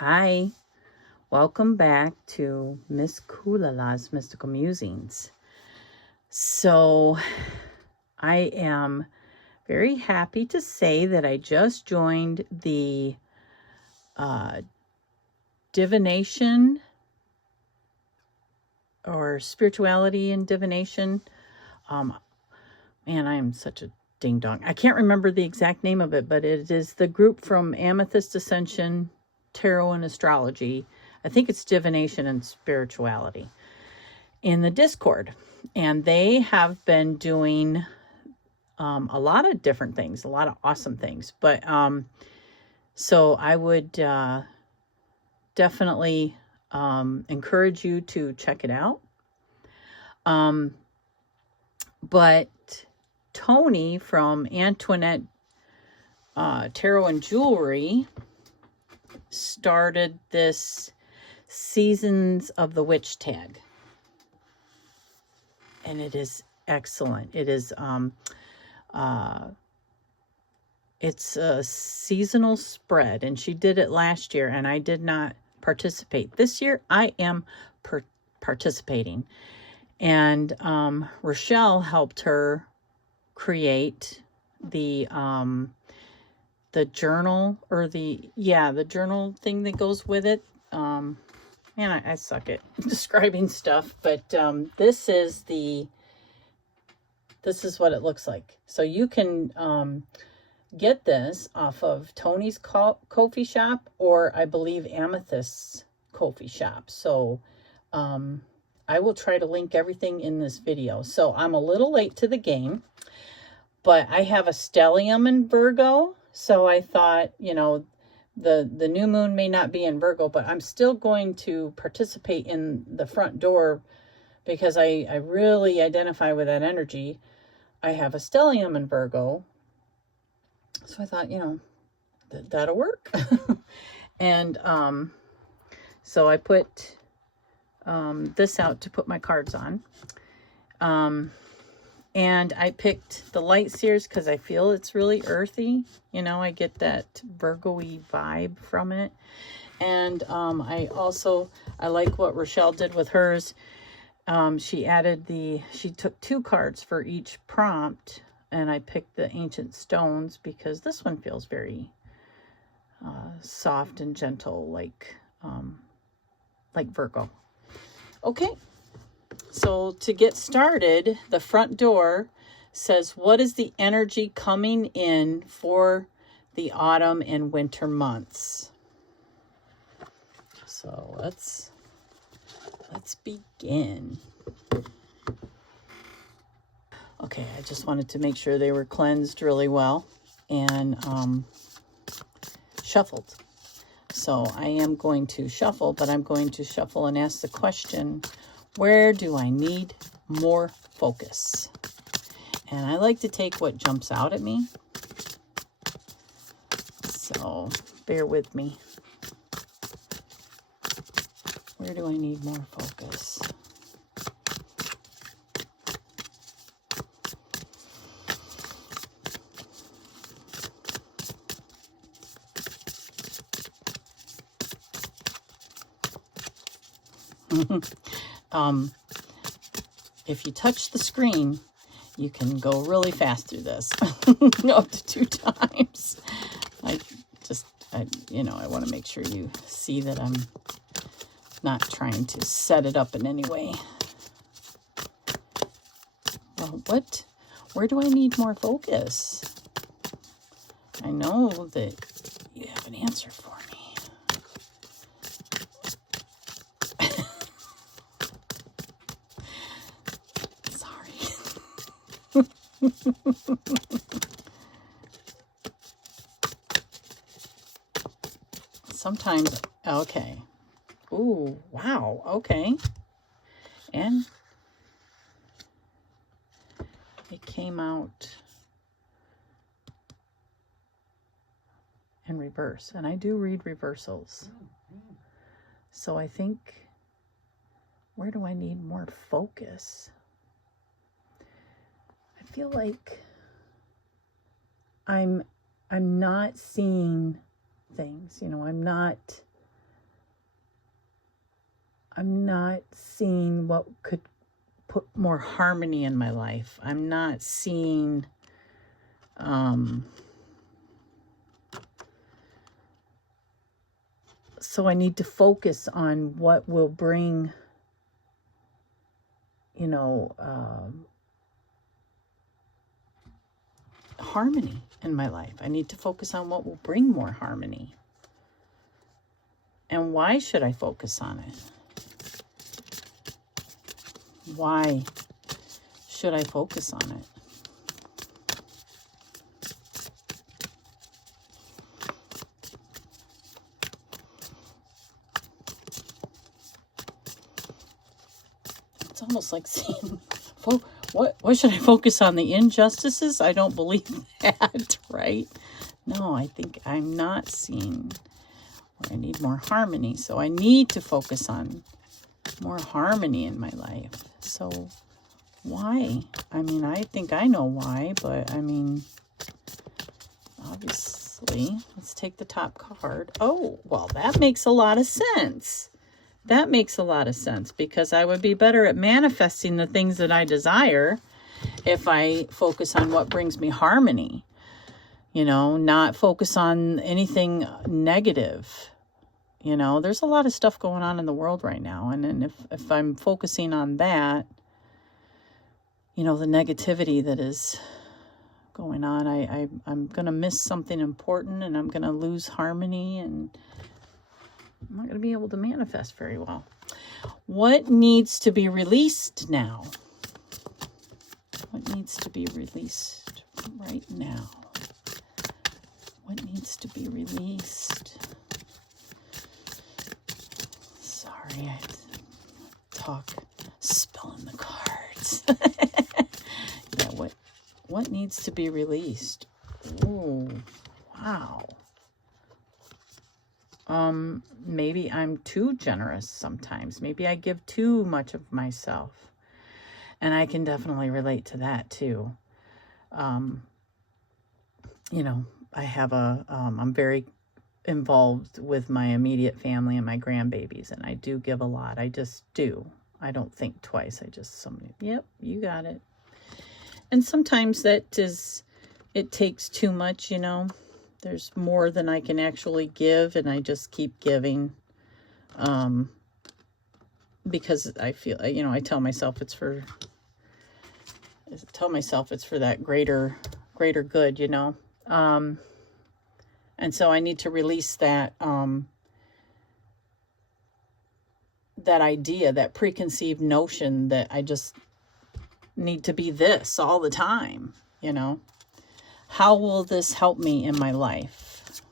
Hi, welcome back to Miss Kulala's Mystical Musings. So, I am very happy to say that I just joined the divination or spirituality and divination. Man, I am such a ding dong. I can't remember the exact name of it, but it is the group from Amethyst Ascension, Tarot and Astrology. I think it's divination and spirituality in the Discord. And they have been doing a lot of different things, a lot of awesome things. But so I would definitely encourage you to check it out. But Tony from Antoinette Tarot and Jewelry started this Seasons of the Witch tag. And it is excellent. It is it's a seasonal spread, and she did it last year, and I did not participate. This year, I am participating, and Rochelle helped her create the journal, or the journal thing that goes with it. Man, I suck at describing stuff, but this is what it looks like. So you can get this off of Tony's Ko-fi shop, or I believe Amethyst's Ko-fi shop. So I will try to link everything in this video. So I'm a little late to the game, but I have a stellium in Virgo. So I thought, the new moon may not be in Virgo, but I'm still going to participate in the front door because I really identify with that energy. I have a stellium in Virgo. So I thought, that'll work. And so I put this out to put my cards on. And I picked the Light Seers because I feel it's really earthy. I get that Virgo-y vibe from it. And I like what Rochelle did with hers. She took 2 cards for each prompt, and I picked the Ancient Stones because this one feels very soft and gentle, like Virgo. Okay, so to get started, the front door says, what is the energy coming in for the autumn and winter months? So let's begin. Okay, I just wanted to make sure they were cleansed really well and shuffled. So I am going to shuffle, but I'm going to shuffle and ask the question, where do I need more focus? And I like to take what jumps out at me. So bear with me. Where do I need more focus? If you touch the screen, you can go really fast through this, up to 2 times. I want to make sure you see that I'm not trying to set it up in any way. Well, where do I need more focus? I know that you have an answer for me. Sometimes, okay. Ooh, wow, okay. And it came out in reverse. And I do read reversals. So I think, where do I need more focus? I feel like I'm not seeing things, I'm not I'm not seeing what could put more harmony in my life. I'm not seeing so I need to focus on what will bring, you know, harmony in my life. I need to focus on what will bring more harmony. And why should I focus on it? Why should I focus on it? It's almost like saying, what should I focus on? The injustices? I don't believe that, right? No, I think I'm not seeing where I need more harmony. So I need to focus on more harmony in my life. So why? I mean, I think I know why, but I mean, obviously, let's take the top card. Oh, well, that makes a lot of sense. That makes a lot of sense, because I would be better at manifesting the things that I desire if I focus on what brings me harmony, you know, not focus on anything negative. You know, there's a lot of stuff going on in the world right now. And then if I'm focusing on that, you know, the negativity that is going on, I'm going to miss something important, and I'm going to lose harmony, and I'm not going to be able to manifest very well. What needs to be released now? What needs to be released right now? What needs to be released? Sorry, I talk spelling the cards. Yeah, what needs to be released? Ooh, wow. Maybe I'm too generous sometimes. Maybe I give too much of myself. And I can definitely relate to that too. You know, I have I'm very involved with my immediate family and my grandbabies, and I do give a lot. I just do. I don't think twice. Yep, you got it. And sometimes it takes too much, you know. There's more than I can actually give, and I just keep giving. Because I feel, you know, I tell myself it's for that greater good, you know. And so I need to release that, that idea, that preconceived notion that I just need to be this all the time, you know. How will this help me in my life?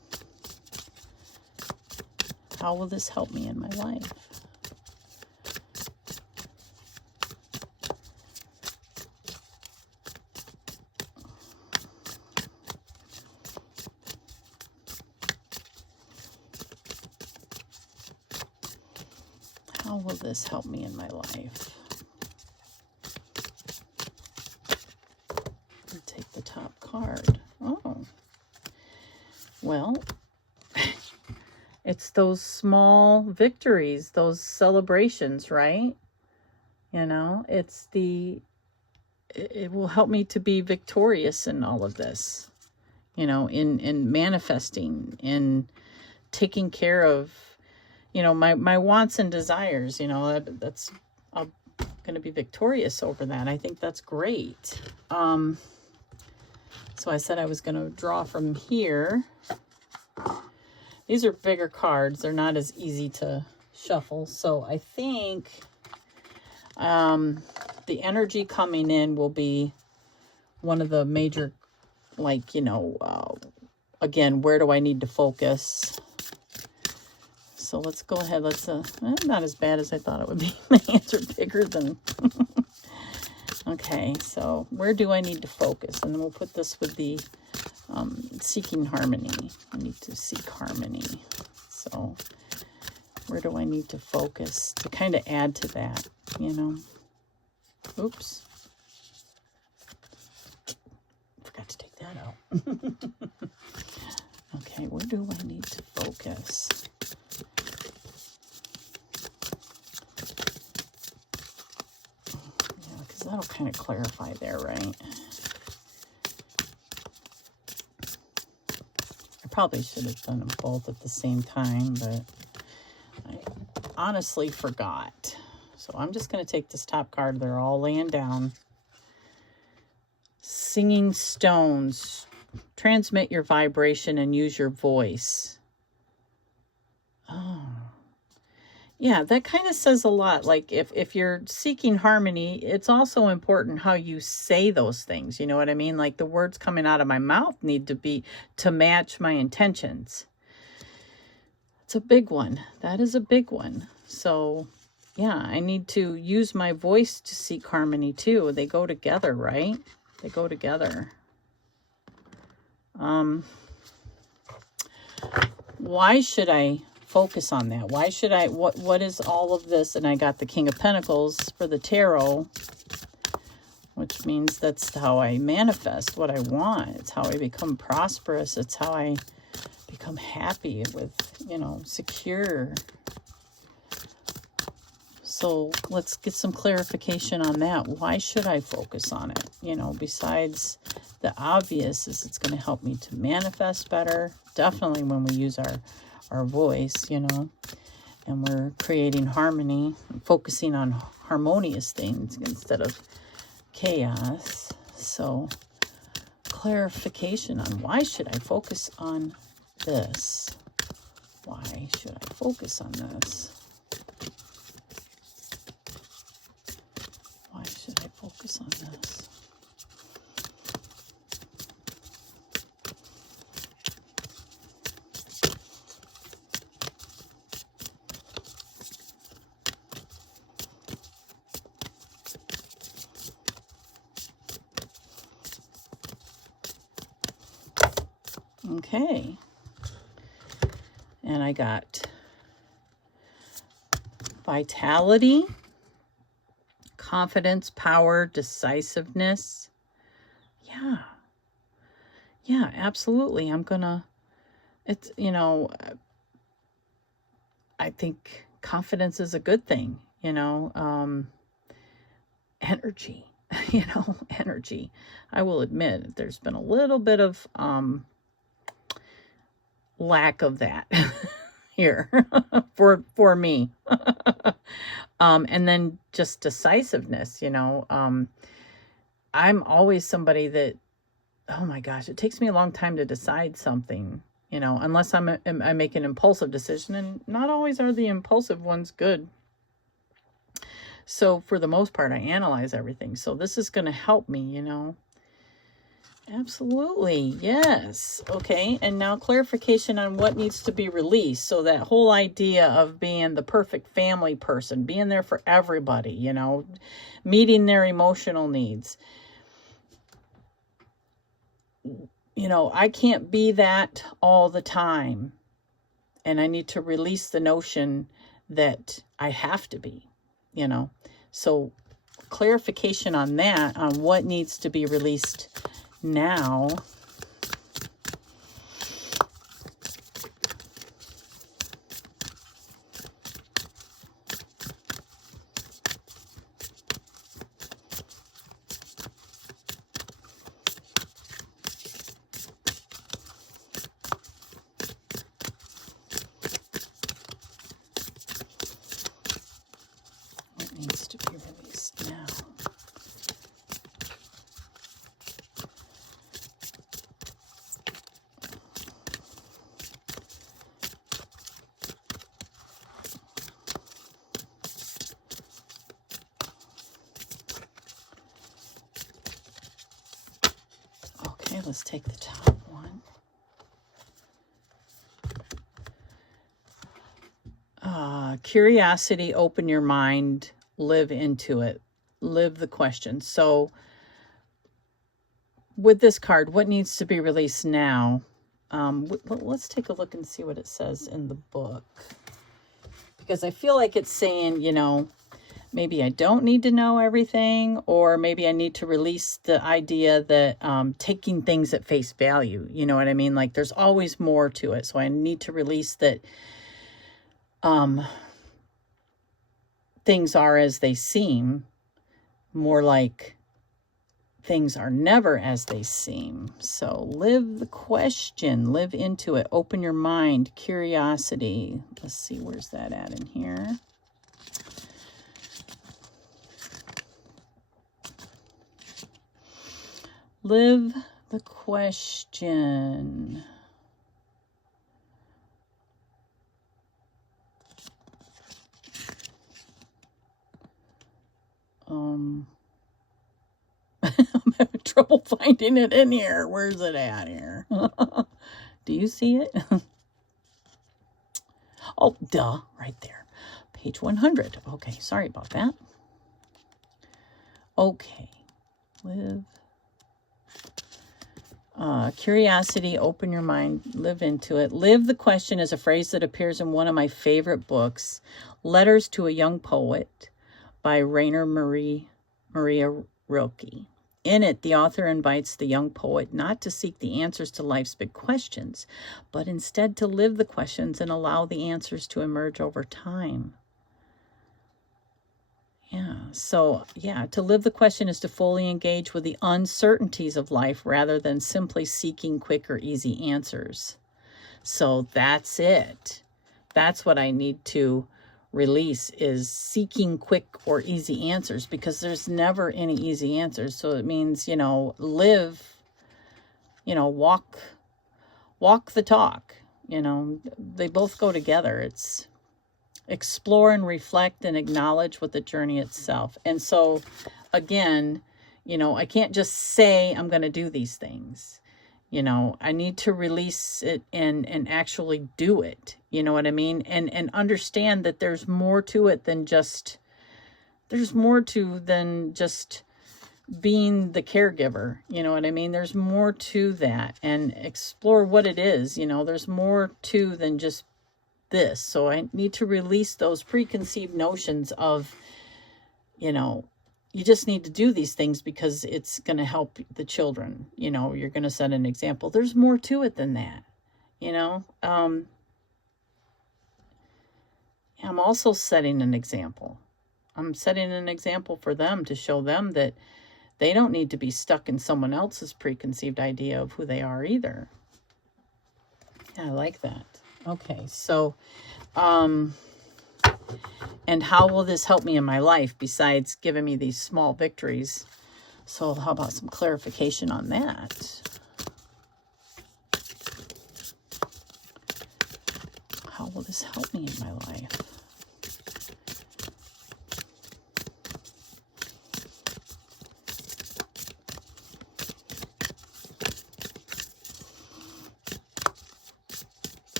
How will this help me in my life? How will this help me in my life? I'll take the top card. Oh. Well, it's those small victories, those celebrations, right? You know, it will help me to be victorious in all of this, you know, in manifesting, in taking care of, you know, my wants and desires, you know, that's, I'm going to be victorious over that. I think that's great. So I said I was going to draw from here. These are bigger cards. They're not as easy to shuffle. So I think the energy coming in will be one of the major, like, you know, again, where do I need to focus? So let's go ahead. Let's, not as bad as I thought it would be. My hands are bigger than, okay, so where do I need to focus? And then we'll put this with the seeking harmony. I need to seek harmony. So where do I need to focus to kind of add to that, you know? Oops. Forgot to take that out. Okay, where do I need to focus? So that'll kind of clarify there, right? I probably should have done them both at the same time, but I honestly forgot. So I'm just going to take this top card. They're all laying down. Singing stones. Transmit your vibration and use your voice. Oh. Yeah, that kind of says a lot. Like if you're seeking harmony, it's also important how you say those things. You know what I mean? Like the words coming out of my mouth need to be to match my intentions. It's a big one. That is a big one. So yeah, I need to use my voice to seek harmony too. They go together, right? They go together. Why should I focus on that? Why should I, what is all of this? And I got the King of Pentacles for the tarot, which means that's how I manifest what I want. It's how I become prosperous. It's how I become happy with, you know, secure. So let's get some clarification on that. Why should I focus on it? You know, besides the obvious is it's going to help me to manifest better. Definitely when we use our voice, you know, and we're creating harmony, focusing on harmonious things instead of chaos. So clarification on why should I focus on this? Why should I focus on this? Why should I focus on this? Okay, and I got vitality, confidence, power, decisiveness. Yeah, absolutely. I'm gonna, it's, you know, I think confidence is a good thing, you know, energy, you know, energy. I will admit there's been a little bit of, lack of that here for me. And then just decisiveness, you know. I'm always somebody that, oh my gosh, it takes me a long time to decide something, you know, unless I make an impulsive decision, and not always are the impulsive ones good. So for the most part, I analyze everything. So this is going to help me, you know. Absolutely. Yes. Okay. And now clarification on what needs to be released. So that whole idea of being the perfect family person, being there for everybody, you know, meeting their emotional needs. You know, I can't be that all the time. And I need to release the notion that I have to be, you know. So clarification on that, on what needs to be released now. What needs to be released now? Okay, let's take the top one. Curiosity, open your mind, live into it, live the question. So with this card, what needs to be released now? Let's take a look and see what it says in the book. Because I feel like it's saying, you know, maybe I don't need to know everything, or maybe I need to release the idea that taking things at face value, you know what I mean? Like there's always more to it. So I need to release that things are as they seem. more like things are never as they seem. So live the question, live into it, open your mind, curiosity. Let's see, where's that at in here? Live the question. I'm having trouble finding it in here. Where's it at here? Do you see it? Oh, duh, right there. Page 100. Okay, sorry about that. Okay, live. Curiosity, open your mind, live into it. Live the question is a phrase that appears in one of my favorite books, Letters to a Young Poet by Rainer Maria Rilke. In it, the author invites the young poet not to seek the answers to life's big questions, but instead to live the questions and allow the answers to emerge over time. To live the question is to fully engage with the uncertainties of life rather than simply seeking quick or easy answers. So that's it. That's what I need to release, is seeking quick or easy answers, because there's never any easy answers. So it means, live, walk the talk. They both go together. It's explore and reflect and acknowledge with the journey itself. And so again, I can't just say I'm going to do these things. I need to release it and actually do it. You know what I mean? And understand that there's more to it than just, being the caregiver. You know what I mean? There's more to that, and explore what it is. There's more to than just this. So I need to release those preconceived notions of, you just need to do these things because it's going to help the children. You're going to set an example. There's more to it than that. I'm also setting an example. I'm setting an example for them to show them that they don't need to be stuck in someone else's preconceived idea of who they are either. Yeah, I like that. Okay, so, and how will this help me in my life besides giving me these small victories? So how about some clarification on that? How will this help me in my life?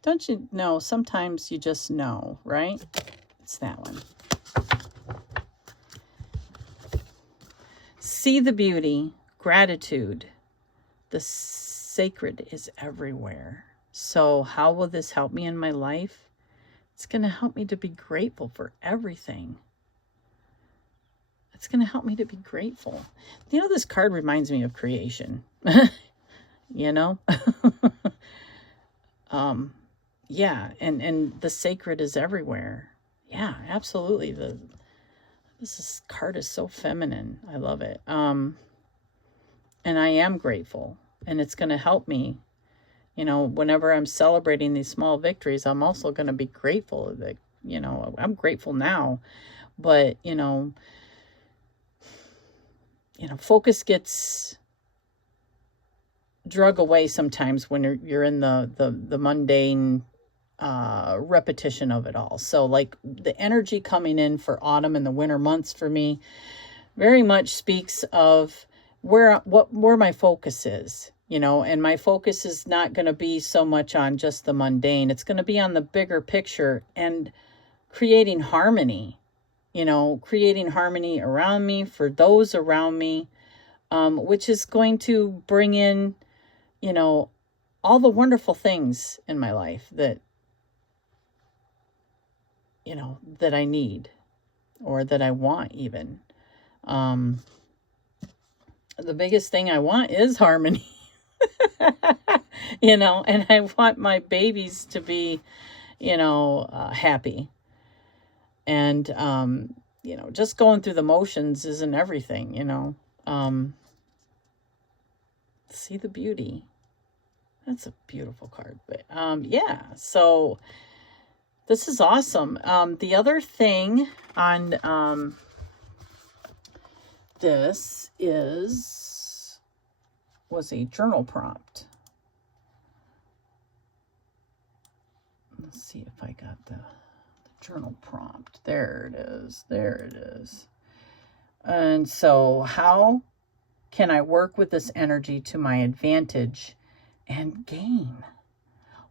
Don't you know, sometimes you just know, right? It's that one. See the beauty, gratitude. The sacred is everywhere. So how will this help me in my life? It's going to help me to be grateful for everything. It's going to help me to be grateful. This card reminds me of creation. Yeah, and the sacred is everywhere. Yeah, absolutely. This card is so feminine. I love it. And I am grateful, and it's going to help me. Whenever I'm celebrating these small victories, I'm also going to be grateful that, I'm grateful now, but, focus gets drug away sometimes when you're in the mundane repetition of it all. So like the energy coming in for autumn and the winter months for me very much speaks of where my focus is, and my focus is not going to be so much on just the mundane. It's going to be on the bigger picture and creating harmony, creating harmony around me, for those around me, which is going to bring in, all the wonderful things in my life that I need, or that I want even. The biggest thing I want is harmony, and I want my babies to be, happy. And, just going through the motions isn't everything, see the beauty. That's a beautiful card. But, yeah, so this is awesome. The other thing on, this was a journal prompt. Let's see if I got the journal prompt. There it is. There it is. And so, how can I work with this energy to my advantage and gain?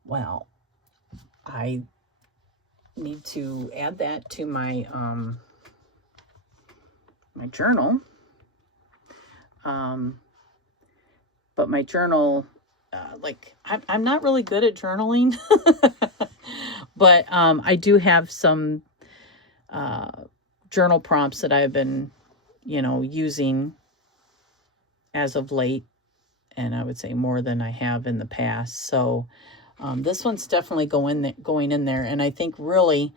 Well, I need to add that to my my journal. But my journal, I'm not really good at journaling, but I do have some journal prompts that I've been, using as of late, and I would say more than I have in the past. So this one's definitely going in there, and I think really,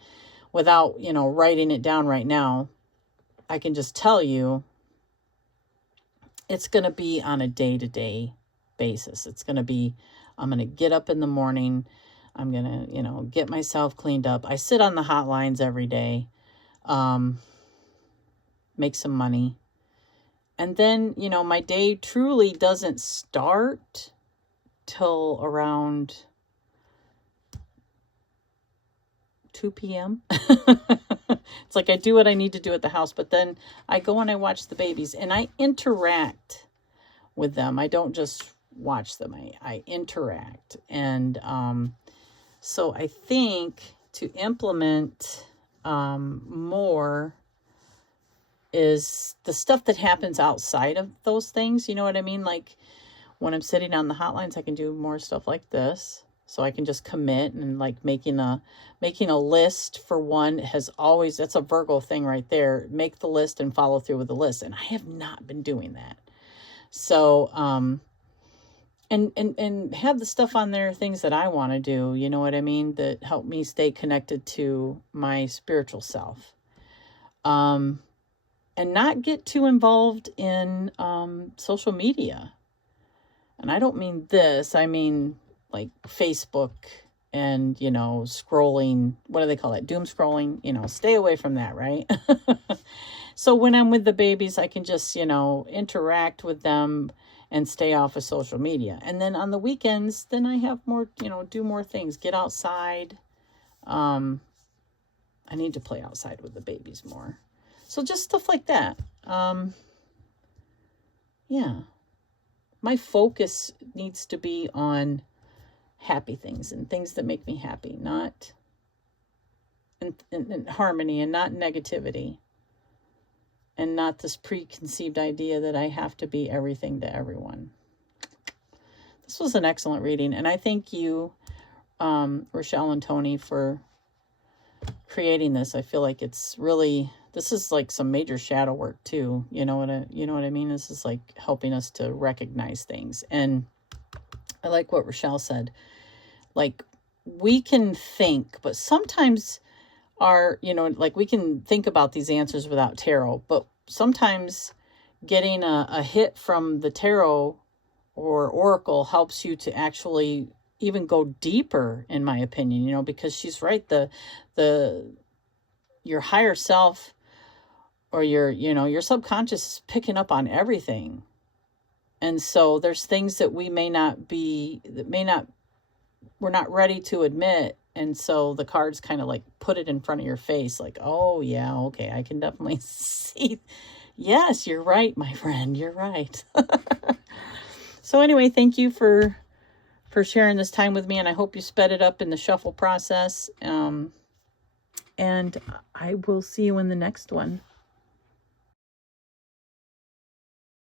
without writing it down right now, I can just tell you it's going to be on a day-to-day basis. It's going to be, I'm going to get up in the morning. I'm going to, get myself cleaned up. I sit on the hotlines every day, make some money. And then, my day truly doesn't start till around 2 p.m. It's like I do what I need to do at the house, but then I go and I watch the babies and I interact with them. I don't just watch them. I interact. And so I think to implement more is the stuff that happens outside of those things. You know what I mean? Like when I'm sitting on the hotlines, I can do more stuff like this. So I can just commit, and like making a list for one that's a Virgo thing right there. Make the list and follow through with the list. And I have not been doing that. So, and have the stuff on there, things that I want to do, you know what I mean? That help me stay connected to my spiritual self. And not get too involved in, social media. And I don't mean this, I mean, like Facebook and, scrolling, what do they call it? Doom scrolling, stay away from that, right? So when I'm with the babies, I can just, interact with them and stay off of social media. And then on the weekends, then I have more, do more things, get outside. I need to play outside with the babies more. So just stuff like that. Yeah. My focus needs to be on happy things and things that make me happy, not in harmony, and not negativity, and not this preconceived idea that I have to be everything to everyone. This was an excellent reading, and I thank you, Rochelle and Tony, for creating this. I feel like it's really, this is like some major shadow work too. You know what I mean? This is like helping us to recognize things. And I like what Rochelle said. Like, we can think, but sometimes we can think about these answers without tarot, but sometimes getting a hit from the tarot or oracle helps you to actually even go deeper, in my opinion, because she's right. Your higher self, or your subconscious is picking up on everything. And so there's things that we're not ready to admit. And so the cards kind of like put it in front of your face, like, oh yeah, okay, I can definitely see. Yes, you're right, my friend, you're right. So anyway, thank you for sharing this time with me, and I hope you sped it up in the shuffle process. And I will see you in the next one.